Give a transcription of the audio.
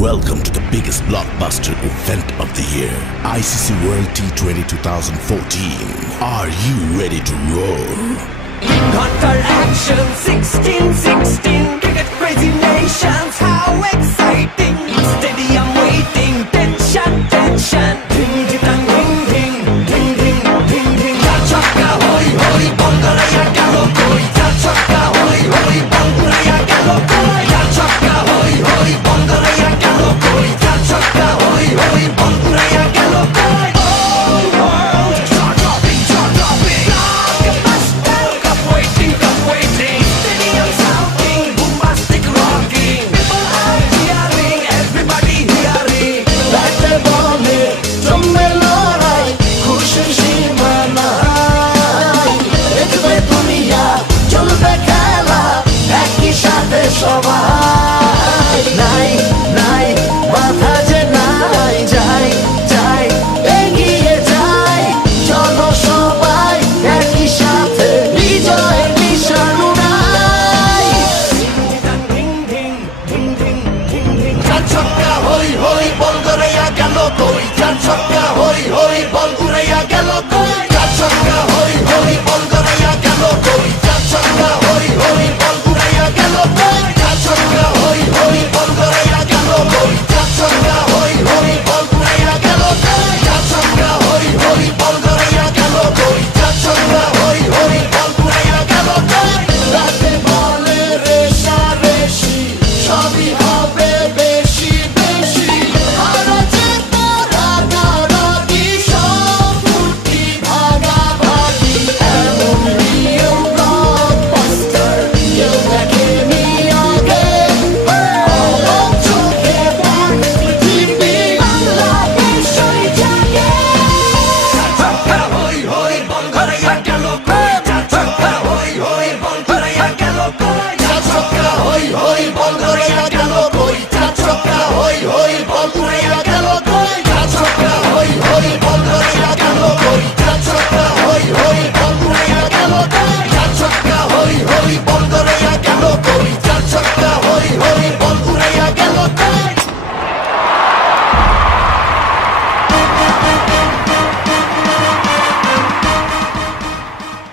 Welcome to the biggest blockbuster event of the year, ICC World T20 2014. Are you ready to roll? Counter action 16-16, cricket crazy nations, how exciting! Stadium waiting, tension, tension. Ding ding dang, ding ding, ding ding, ding ding. Chaka hoy hoy, Bangalaya galo koi. Chaka hoy hoy, Bangalaya galo koi. Chaka hoy hoy, Bangalaya galo koi. Chaka hoy hoy, Bangalaya galo koi. Oh world, jaw-dropping, jaw-dropping. Blockbuster, cup waiting, stadium shouting, bombastic rocking. People are cheering, everybody hearing. ব্যাটে বলে জমবে লড়াই, খুশির সীমা নাই। দেখবে দুনিয়া, চলবে খেলা, একই সাথে সবাই। নাই নাই মাথা যে নাই, যাই যাই এগিয়ে যাই। চলো সবাই একই সাথে, বিজয়ের নিশান উড়াই। Ding ding, ding ding, ding ding. চার ছক্কা হই হই, বল গড়াইয়া গেল কই। চার ছক্কা হই হই, বল উড়াইয়া গেল কই। চার ছক্কা হই হই, বল গড়াইয়া গেল কই। চার ছক্কা হই হই, বল উড়াইয়া গেল কই। চার ছক্কা হই হই, বল গড়াইয়া গেল কই। চার ছক্কা হই হই, বল উড়াইয়া গেল কই। চার ছক্কা হই হই, বল গড়াইয়া গেল কই। চার ছক্কা হই হই, বল উড়াইয়া গেল কই। রাতে বলে রেষারেষি, সবই হবে বেশি বেশি। হারা জেতা রাগারাগি, সব মুঠি ভাগাভাগি। এমন নিয়ম ব্লকবাস্টার, কেউ দেখেনি আগে। অবাক চোখে দেখ পৃথিবী, বাংলাদেশই জাগে। Chaka hoy hoy, Bangalaya galo koi. Chaka hoy hoy, Bangalaya galo koi. চার ছক্কা হই হই, বল গড়াইয়া গেল কই। চার ছক্কা হই হই, বল উড়াইয়া গেল কই। চার ছক্কা হই হই, বল গড়াইয়া গেল কই। চার ছক্কা হই হই, বল উড়াইয়া গেল কই। চার ছক্কা হই হই, বল গড়াইয়া গেল কই। চার ছক্কা হই হই, বল